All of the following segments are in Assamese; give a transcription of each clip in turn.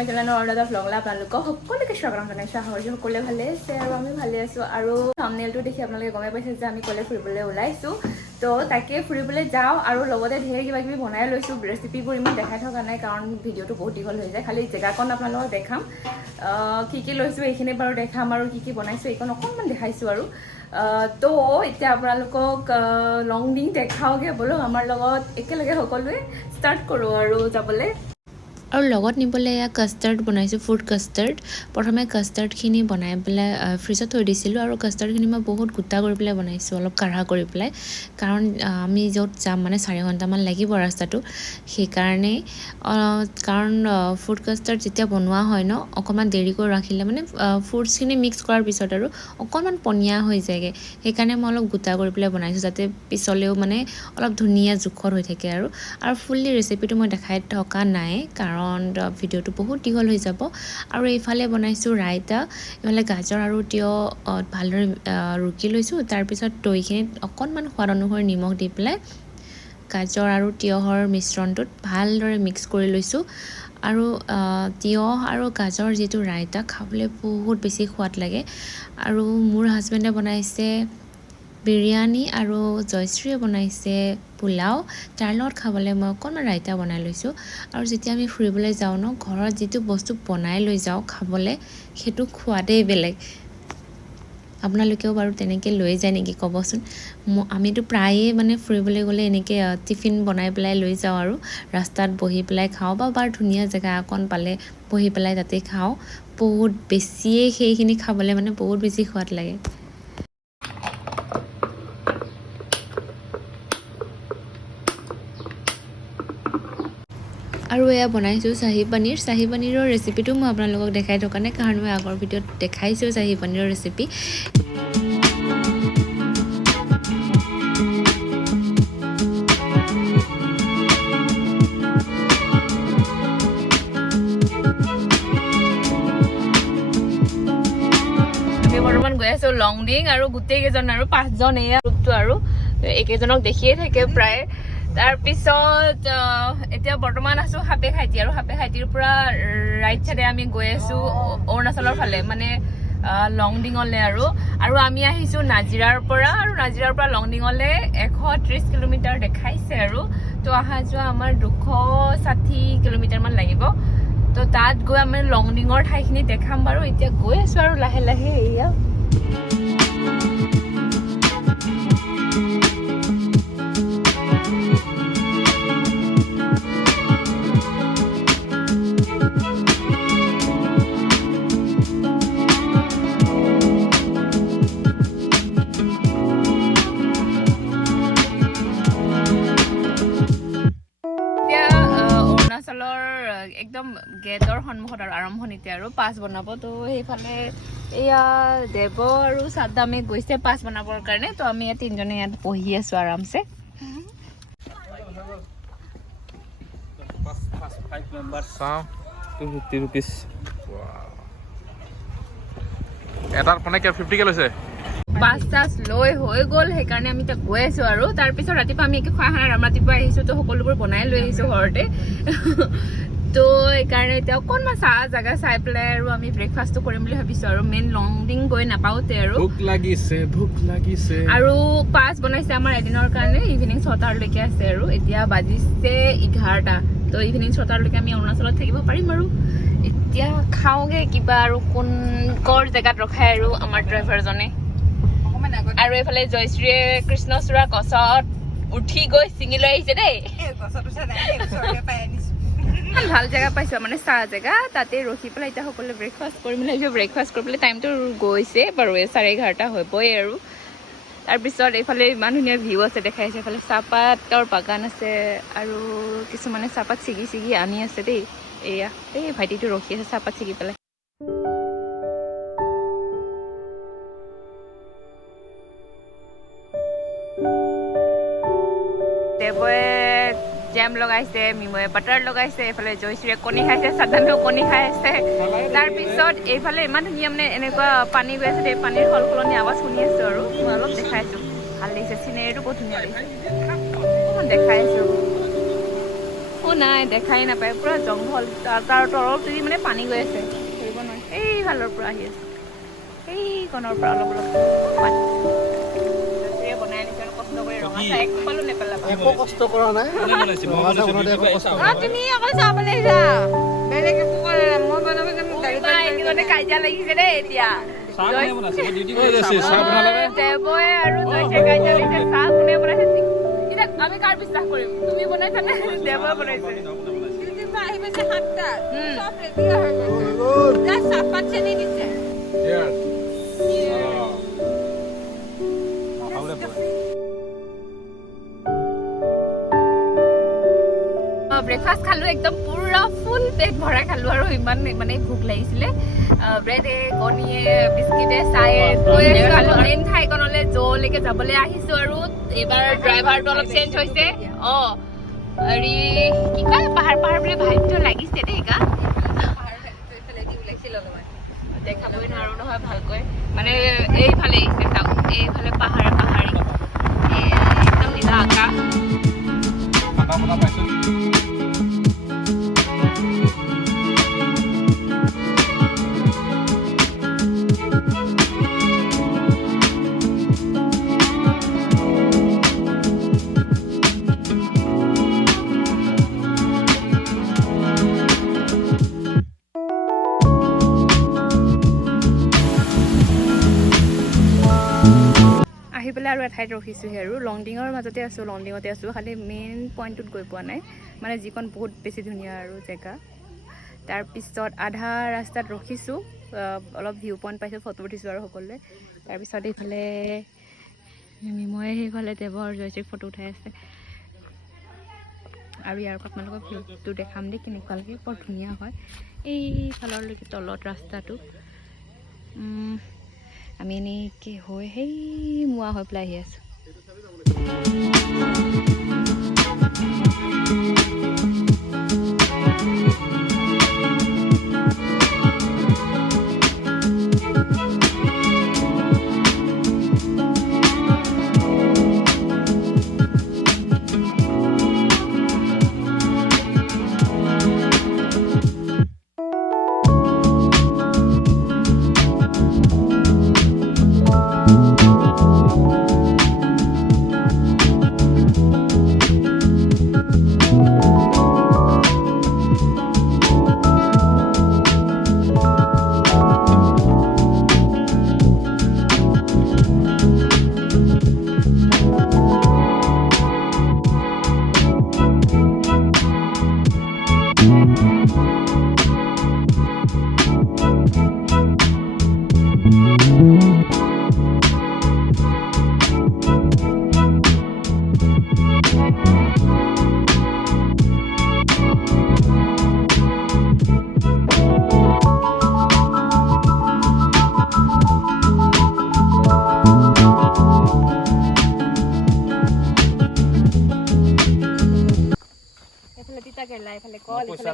মই চেনেলৰ অৰ্ডাৰ ভ্লগলৈ আপোনালোকক সকলোকে স্বাগতম জনাইছোঁ। আশা কৰিছোঁ সকলোৱে ভালে আছে আৰু আমি ভালে আছোঁ। আৰু থাম্বনেইলটো দেখি আপোনালোকে গমেই পাইছে যে আমি ক'লে ফুৰিবলৈ ওলাইছোঁ। তো তাকে ফুৰিবলৈ যাওঁ আৰু লগতে ঢেৰ কিবা কিবি বনাই লৈছোঁ। ৰেচিপিবোৰ ইমান দেখাই থকা নাই কাৰণ ভিডিঅ'টো বহুত দীঘল হৈ যায়। খালি জেগাকণ আপোনালোকক দেখাম, কি কি লৈছোঁ এইখিনি বাৰু দেখাম আৰু কি কি বনাইছোঁ এইকণ অকণমান দেখাইছোঁ আৰু। তো এতিয়া আপোনালোকক লং ডিং দেখাওঁগৈ ব'লক আমাৰ লগত একেলগে সকলোৱে ষ্টাৰ্ট কৰোঁ আৰু যাবলৈ। আৰু লগত নিবলৈ এয়া কাষ্টাৰ্ড বনাইছোঁ, ফুড কাষ্টাৰ্ড। প্ৰথমে কাষ্টাৰ্ডখিনি বনাই পেলাই ফ্ৰিজত থৈ দিছিলোঁ আৰু কাষ্টাৰ্ডখিনি মই বহুত গোটা কৰি পেলাই বনাইছোঁ, অলপ কাঢ়া কৰি পেলাই, কাৰণ আমি য'ত যাম মানে 4 ঘণ্টামান লাগিব ৰাস্তাটো, সেইকাৰণে। কাৰণ ফুড কাষ্টাৰ্ড যেতিয়া বনোৱা হয় ন, অকণমান দেৰিকৈ ৰাখিলে মানে ফ্ৰুটছখিনি মিক্স কৰাৰ পিছত আৰু অকণমান পনীয়া হৈ যায়গৈ। সেইকাৰণে মই অলপ গোটা কৰি পেলাই বনাইছোঁ, যাতে পিছলেও মানে অলপ ধুনীয়া জোখত হৈ থাকে আৰু ফুল্লি ৰেচিপিটো মই দেখাই থকা নাই কাৰণ ভিডিঅ'টো বহুত দীঘল হৈ যাব। আৰু এইফালে বনাইছোঁ ৰাইতা, এইফালে গাজৰ আৰু তিয়ঁহ ভালদৰে ৰুকি লৈছোঁ। তাৰপিছত দৈখিনিত অকণমান সোৱাদ অনুসৰি নিমখ দি পেলাই গাজৰ আৰু তিয়ঁহৰ মিশ্ৰণটোত ভালদৰে মিক্স কৰি লৈছোঁ। আৰু তিয়ঁহ আৰু গাজৰ যিটো ৰাইতা খাবলৈ বহুত বেছি সোৱাদ লাগে। আৰু মোৰ হাজবেণ্ডে বনাইছে বিৰিয়ানী আৰু জয়শ্ৰীয়ে বনাইছে পোলাও। তাৰ লগত খাবলৈ মই অকণমান ৰাইতা বনাই লৈছোঁ। আৰু যেতিয়া আমি ফুৰিবলৈ যাওঁ ন, ঘৰত যিটো বস্তু বনাই লৈ যাওঁ খাবলৈ, সেইটো সোৱাদেই বেলেগ। আপোনালোকেও বাৰু তেনেকৈ লৈ যায় নেকি ক'বচোন। আমিতো প্ৰায়ে মানে ফুৰিবলৈ গ'লে এনেকৈ টিফিন বনাই পেলাই লৈ যাওঁ আৰু ৰাস্তাত বহি পেলাই খাওঁ, বা বাৰ ধুনীয়া জেগা অকণ পালে বহি পেলাই তাতে খাওঁ। বহুত বেছিয়ে সেইখিনি খাবলৈ মানে বহুত বেছি সোৱাদ লাগে। আৰু এয়া বনাইছোঁ চাহী পনীৰ। চাহী পনীৰৰ ৰেচিপিটো মই আপোনালোকক দেখাই থকা নাই, কাৰণ মই আগৰ ভিডিঅ'ত দেখাইছোঁ চাহী পনীৰৰ ৰেচিপি। আমি বৰ্তমান গৈ আছোঁ লং ডিং, আৰু গোটেইকেইজন আৰু 5জন এয়া গ্ৰুপটো, আৰু এইকেইজনক দেখিয়ে থাকে প্ৰায়। তাৰপিছত এতিয়া বৰ্তমান আছোঁ সাপেখাইটি, আৰু সাপেখাইটিৰ পৰা ৰাইট চাইডে আমি গৈ আছোঁ অৰুণাচলৰ ফালে, মানে লং ডিঙলৈ। আৰু আমি আহিছোঁ নাজিৰাৰ পৰা, আৰু নাজিৰাৰ পৰা লং ডিঙলৈ 130 কিলোমিটাৰ দেখাইছে আৰু। তো অহা যোৱা আমাৰ 260 কিলোমিটাৰমান লাগিব। তো তাত গৈ আমি লং ডিঙৰ ঠাইখিনি দেখাম বাৰু। এতিয়া গৈ আছোঁ আৰু লাহে লাহে এয়া। একদম গেটৰ সন্মুখত আৰু আৰম্ভণিতে আৰু পাছ বনাব। তো সেইফালে এয়া দেৱ আৰু চাদ্দামে গৈছে পাছ বনাবৰ কাৰণে। তো আমি ইয়াত 3জনে ইয়াত বহি আছোঁ আৰামছে। এটাৰ মানে 50কে লৈছে। পাছ চাছ লৈ হৈ গ'ল, সেইকাৰণে আমি এতিয়া গৈ আছোঁ আৰু। তাৰপিছত ৰাতিপুৱা আমি একে খোৱা খানা ৰাতিপুৱা আহিছোঁ, তো সকলোবোৰ বনাই লৈ আহিছোঁ ঘৰতে। তো সেইকাৰণে এতিয়া অকণমান চাহ জেগা চাই পেলাই আৰু আমি ব্ৰেকফাষ্টটো কৰিম বুলি ভাবিছোঁ আৰু। মেইন লং ডিং গৈ নাপাওঁতে আৰু ভোক লাগিছে। আৰু পাছ বনাইছে আমাৰ এদিনৰ কাৰণে, ইভিনিং 6টালৈকে আছে আৰু। এতিয়া বাজিছে 11টা। তো ইভিনিং 6টালৈকে আমি অৰুণাচলত থাকিব পাৰিম আৰু। এতিয়া খাওঁগৈ কিবা, আৰু কৰ জেগাত ৰখাই আৰু আমাৰ ড্ৰাইভাৰজনে। আৰু এইফালে জয়শ্ৰীয়ে কৃষ্ণচূড়া গছত উঠি গৈ ছিঙি লৈ আহিছে দেই। ভাল জেগা পাইছোঁ মানে চাহ জেগা, তাতে ৰখি পেলাই এতিয়া সকলোৱে ব্ৰেকফাষ্ট কৰিম বুলি ভাবিছোঁ। ব্ৰেকফাষ্ট কৰি পেলাই টাইমটো গৈছে বাৰু, 11:30 হ'বই আৰু। তাৰপিছত এইফালে ইমান ধুনীয়া ভিউ আছে দেখাইছে। এইফালে চাহপাতৰ বাগান আছে, আৰু কিছুমানে চাহপাত ছিগি আনি আছে দেই। এয়া এই ভাইটিটো ৰখি আছে চাহপাত ছিগি পেলাই। দেৱয়ে জেম লগাইছে, মিময়ে বাটাৰ লগাইছে, এইফালে জয়শ্ৰীয়ে কণী খাইছে, চাদ্দামেও কণী খাই আছে। তাৰপিছত এইফালে ইমান ধুনীয়া মানে এনেকুৱা পানী গৈ আছে, এই পানীৰ সলসলনি আৱাজ শুনি আছোঁ আৰু মই অলপ দেখাইছোঁ। ভাল লাগিছে, চিনেৰীটো বহুত ধুনীয়া লাগিছে, অকণমান দেখাই আছোঁ। নাই দেখাই নাপায় পুৰা জংঘল তাৰ তলত যদি মানে পানী গৈ আছে ধৰিব নোৱাৰি এইফালৰ পৰা আহি আছে এইকণৰ পৰা অলপ পানী বনাই আনিছে আৰু কষ্ট কৰি ৰঙা চাহ এক পালো নেপেলাবা একো কষ্ট কৰা নাই তুমি অকল চাবলৈ আহিছা বেলেগ একো কৰা নাই মই বনাব জানো কাজিয়া লাগিছে দেই এতিয়া দেৱয়ে আৰু জয়ছে কাজিয়া লাগিছে চাহ কোনে বনাইছে এতিয়া আমি কাৰ বিশ্বাস কৰিম তুমি বনাইছা নে দেৱয়ে বনাইছে ব্ৰেকফাষ্ট খালো একদম পুৰা ফুল পেট ভৰাই খালো আৰু ইমান মানে ভোক লাগিছিলে ব্ৰেডে কণীয়ে বিস্কিটে চাহে খালো মেইন ঠাইকণলৈ য'লৈকে যাবলৈ আহিছো আৰু এইবাৰ ড্ৰাইভাৰটো অলপ চেঞ্জ হৈছে হেৰি কি কয় পাহাৰ বুলি ভাইবটো লাগিছে দেই গা দেখাবই নোৱাৰো নহয় ভালকৈ মানে এইফালে আহিছে চাওক এইফালে পাহাৰী একদম নীলা আকাশ আহি পেলাই আৰু এঠাইত ৰখিছোঁহি আৰু লংডিঙৰ মাজতে আছোঁ লংডিঙতে আছোঁ খালি মেইন পইণ্টটোত গৈ পোৱা নাই মানে যিখন বহুত বেছি ধুনীয়া আৰু জেগা তাৰপিছত আধা ৰাস্তাত ৰখিছোঁ অলপ ভিউ পইণ্ট পাইছোঁ ফটো উঠিছোঁ আৰু সকলোৱে তাৰপিছত এইফালে মই সেইফালে দেৱৰ জয়শ্ৰীক ফটো উঠাই আছে আৰু ইয়াৰ পৰা আপোনালোকক ভিউটো দেখাম দেই কেনেকুৱা লাগে বৰ ধুনীয়া হয় এইফাললৈকে তলত ৰাস্তাটো আমি এনেকৈ হৈ সেই মোৱা হৈ পেলাই আহি আছোঁ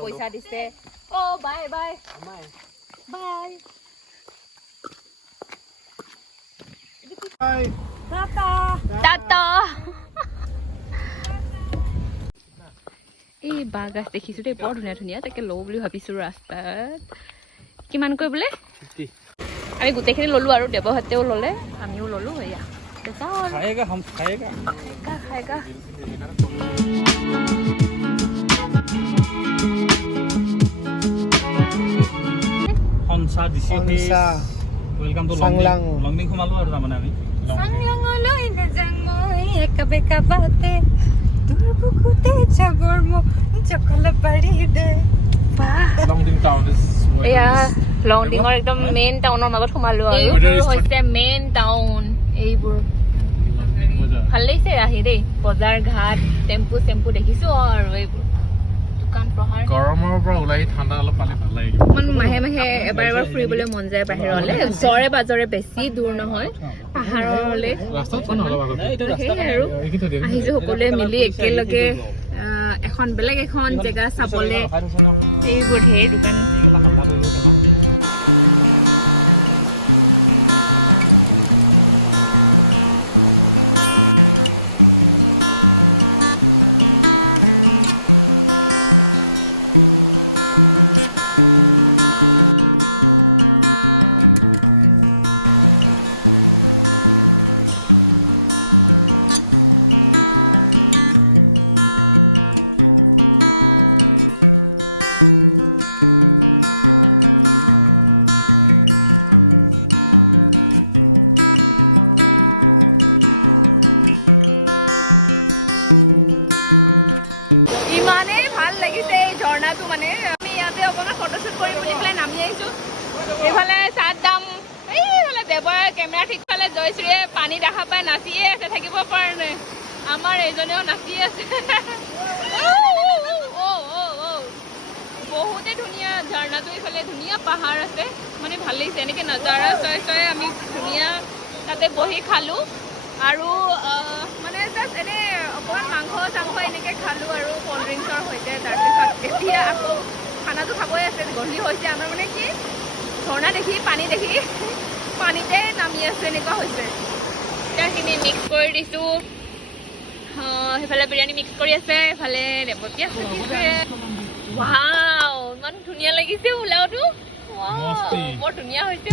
পইচা দিছে বাই বাই বাই টাটা এই বাঁহ গাছ দেখিছোঁ দেই বৰ ধুনীয়া তাকে লওঁ বুলি ভাবিছোঁ ৰাস্তাত কিমানকৈ বোলে আমি গোটেইখিনি ল'লোঁ আৰু দেৱহঁতেও ল'লে আমিও ল'লোঁ এয়া খায়েগা Welcome to Longding. Longding সোমালো আৰু তাৰমানে আমি চাংলাঙলৈ নাযাং মই একা বেকা বাতে তোৰ বুকুতে যাবৰ মন জখল পাৰি দে Longding town is এয়া লংডিঙৰ একদম মেইন টাউনৰ মাজত সোমালো আৰু এইবোৰ হৈছে মেইন টাউন এইবোৰ ভাল লাগিছে আহি দেই বজাৰ ঘাট টেম্পু দেখিছো আৰু এইবোৰ দোকান প্ৰহাৰ গৰমৰ পৰা ওলাই ঠাণ্ডা অলপ পালে ভাল লাগে মাহে এবাৰ ফুৰিবলৈ মন যায় বাহিৰলৈ ওচৰে পাজৰে বেছি দূৰ নহয় পাহাৰলৈ আৰু আহিছো সকলোৱে মিলি একেলগে এখন বেলেগ এখন জেগা চাবলৈ এইবোৰ ঢেৰ দোকান জাগাটো মানে আমি ইয়াতে অকণমান ফটোশ্বুট কৰিম বুলি পেলাই নামি আহিছোঁ এইফালে চাটদাম এইফালে দেৱৰ কেমেৰা ঠিকফালে জয়শ্ৰীয়ে পানী দেখা পাই নাচিয়ে আছে থাকিব পৰা নাই আমাৰ এইজনেও নাচি আছে বহুতে ধুনীয়া ঝৰ্ণাটো এইফালে ধুনীয়া পাহাৰ আছে মানে ভাল লাগিছে এনেকৈ নজাৰা চয় আমি ধুনীয়া তাতে বহি খালোঁ আৰু মানে জাষ্ট এনেই অকণমান মাংস চাংস এনেকৈ খালোঁ আৰু ক'ল্ড ড্ৰিংকছৰ সৈতে তাৰপিছত এতিয়া আকৌ খানাটো খাবই আছে গধূলি হৈছে আমাৰ মানে কি ঝৰ্ণা দেখি পানী দেখি পানীতে নামি আছোঁ এনেকুৱা হৈছে সেইখিনি মিক্স কৰি দিছোঁ সেইফালে বিৰিয়ানী মিক্স কৰি আছে এইফালে ৰেৱতী আছে ৱাও ইমান ধুনীয়া লাগিছে ওলাওটো বৰ ধুনীয়া হৈছে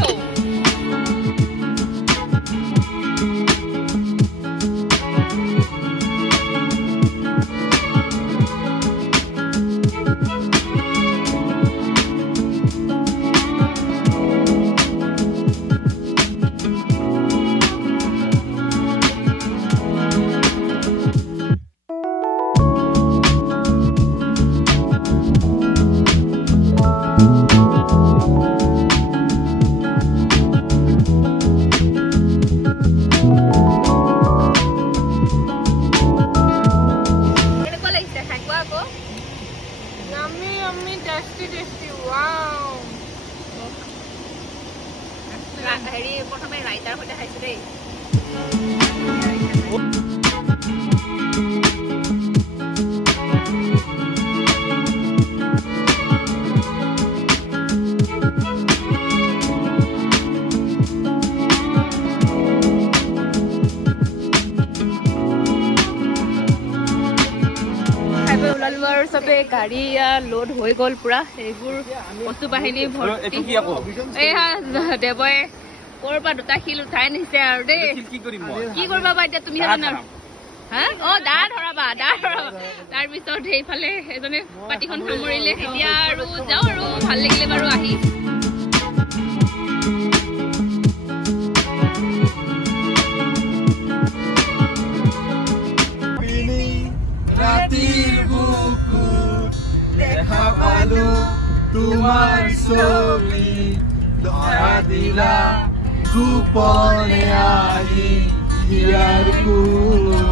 হেৰি প্ৰথমে ৰাইতাৰ সৈতে খাইছোঁ দেই ওলালো আৰু চবে গাড়ী লোড হৈ গ'ল পুৰা এইবোৰ বস্তু বাহিনী ভৰ্তি এয়া দেৱই ক'ৰ পৰা দুটা শিল উঠাই নিছে আৰু দেই কি কৰিবা বা এতিয়া তুমি জানা হা দা ধৰাবা তাৰপিছত সেইফালে এজনে পাতিখন সামৰিলে এতিয়া আৰু যাওঁ আৰু ভাল লাগিলে বাৰু আহি দেখা পালো তোমাৰ ছবি ধৰা দিলা গোপনে আহি ইয়াৰ কোনত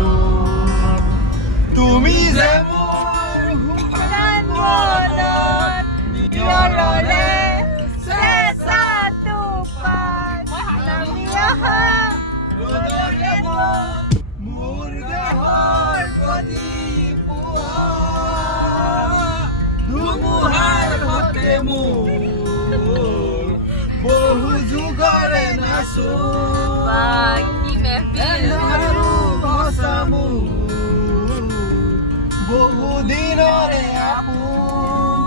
তুমি যে মোৰ শুকান মনত নিয়ৰৰে চেঁচাটো পাই নামি অহা ৰ'দৰে মোৰ দেহৰ প্ৰতি ধুমুহাৰ সতে মোৰ বহু যুগৰে নাচো আৰু বচামো বহু দিনৰে আপোন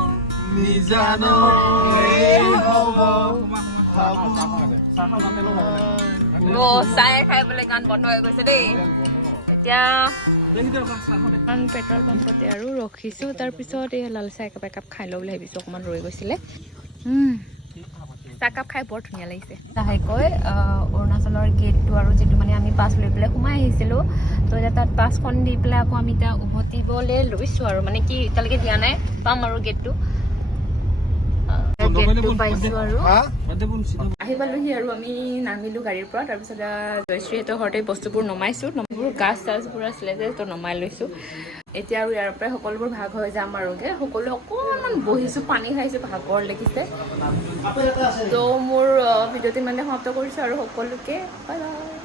নিজানো হ'ব চাই খাই বোলে গান বন্ধ হৈ গৈছে দেই এতিয়া পেট্ৰল পাম্পতে আৰু ৰখিছোঁ তাৰপিছত এই লাল চাহ একাপ খাই লওঁ বুলি ভাবিছোঁ অকণমান ৰৈ গৈছিলে চাহকাপ খাই বৰ ধুনীয়া লাগিছে লাহেকৈ অৰুণাচলৰ গেটটো আৰু যিটো মানে আমি পাছ লৈ পেলাই সোমাই আহিছিলোঁ তো এতিয়া তাত পাছখন দি পেলাই আকৌ আমি এতিয়া উভতিবলৈ লৈছোঁ আৰু মানে কি এতিয়ালৈকে দিয়া নাই পাম আৰু গেটটো পাইছোঁ আৰু আহি পালোহি আৰু আমি নামিলোঁ গাড়ীৰ পৰা তাৰপিছত জয়শ্ৰীহঁতৰ ঘৰতে বস্তুবোৰ নমাইছোঁ গাছ চাছবোৰ আছিলে যে তো নমাই লৈছোঁ এতিয়া আৰু ইয়াৰ পৰাই সকলোবোৰ ভাগ হৈ যাম আৰুগে সকলোৱে অকণমান বহিছোঁ পানী খাইছোঁ ভাগৰ লাগিছে তো মোৰ ভিডিঅ'টো ইমানে সমাপ্ত কৰিছোঁ আৰু সকলোকে বাই বাই